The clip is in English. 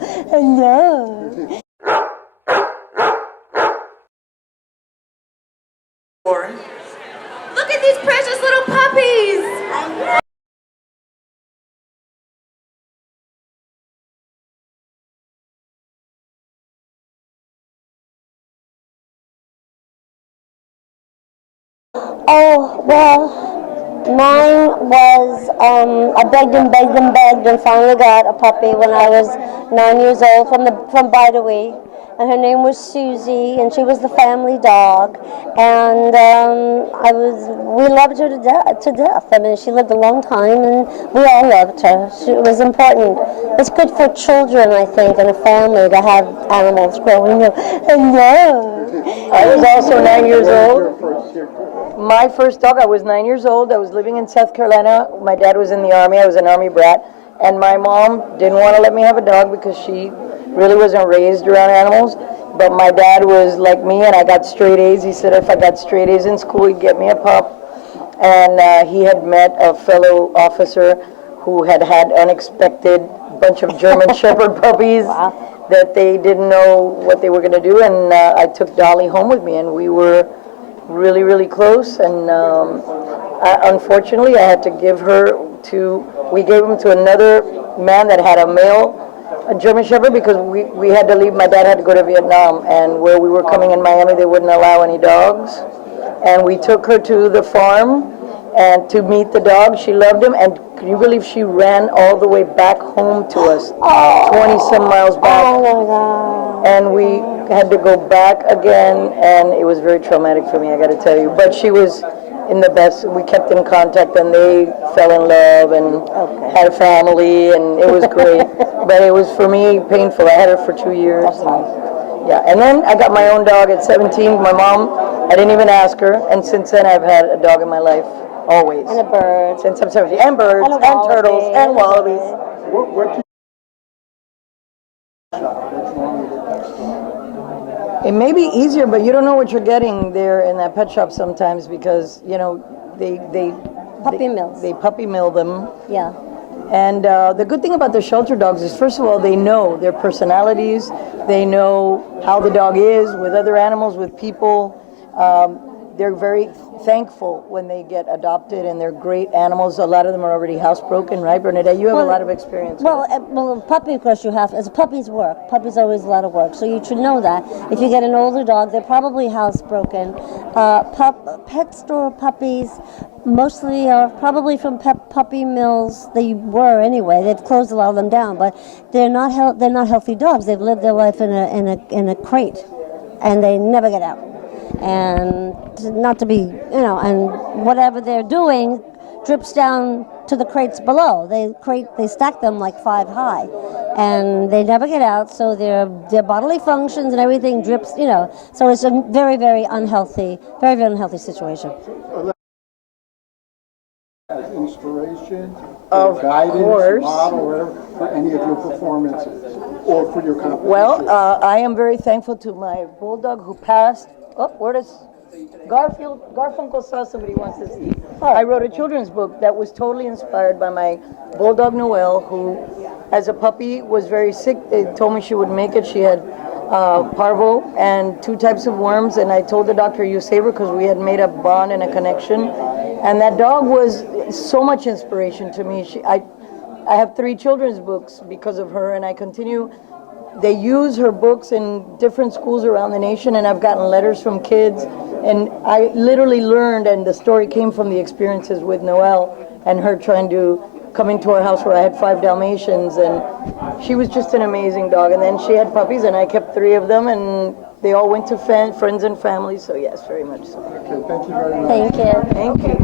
Hello. Look at these precious little puppies. Oh, well, mine was, I begged and finally got a puppy when I was 9 years old from Broadway. And her name was Susie, and she was the family dog. And we loved her to death. I mean, she lived a long time, and we all loved her. It was important. It's good for children, I think, and a family to have animals growing up. Hello. I was also 9 years old. My first dog, I was 9 years old. I was living in South Carolina. My dad was in the Army. I was an Army brat. And my mom didn't want to let me have a dog because she really wasn't raised around animals. But my dad was like me, and I got straight A's. He said if I got straight A's in school, he'd get me a pup. And he had met a fellow officer who had unexpected bunch of German Shepherd puppies. Wow. That they didn't know what they were going to do. And I took Dolly home with me, and we were really, really close. And unfortunately, I had to give her we gave him to another man that had a German Shepherd, because we had to leave. My dad had to go to Vietnam, and where we were coming in Miami, they wouldn't allow any dogs. And we took her to the farm and to meet the dog. She loved him, and can you believe she ran all the way back home to us, 20-some miles back. Oh, my God. And we had to go back again, and it was very traumatic for me, I got to tell you. But she was in the best. We kept in contact, and they fell in love and had a family, and it was great. But it was, for me, painful. I had her for 2 years. And then I got my own dog at 17. My mom, I didn't even ask her, and since then I've had a dog in my life, always. And a bird. Since I'm 17. And birds, and turtles, and wallabies. It may be easier, but you don't know what you're getting there in that pet shop sometimes, because, you know, they puppy mill them. Yeah. And the good thing about the shelter dogs is, first of all, they know their personalities. They know how the dog is with other animals, with people. They're very thankful when they get adopted, and they're great animals. A lot of them are already housebroken, right, Bernadette? You have a lot of experience. Well, puppy, of course, you have. As a puppy's work. Puppy's always a lot of work, so you should know that. If you get an older dog, they're probably housebroken. Pet store puppies mostly are probably from puppy mills. They were anyway. They've closed a lot of them down, but they're not healthy dogs. They've lived their life in a crate, and they never get out. And not to be, and whatever they're doing drips down to the crates below. They stack them like 5 high, and they never get out. So their bodily functions and everything drips, So it's a very, very unhealthy situation. As inspiration, of guidance, course. model, whatever, for any of your performances or for your competition? Well, I am very thankful to my bulldog who passed. Oh, where does Garfunkel saw somebody wants to see. I wrote a children's book that was totally inspired by my bulldog Noelle, who, as a puppy, was very sick. They told me she would make it. She had parvo and 2 types of worms, and I told the doctor, you save her, because we had made a bond and a connection. And that dog was so much inspiration to me. I have 3 children's books because of her, and I continue. They use her books in different schools around the nation, and I've gotten letters from kids, and I literally learned, and the story came from the experiences with Noelle and her trying to come into our house where I had 5 Dalmatians, and she was just an amazing dog. And then she had puppies, and I kept 3 of them, and they all went to friends and family, so yes, very much so. Okay, thank you very much. Thank you. Thank you.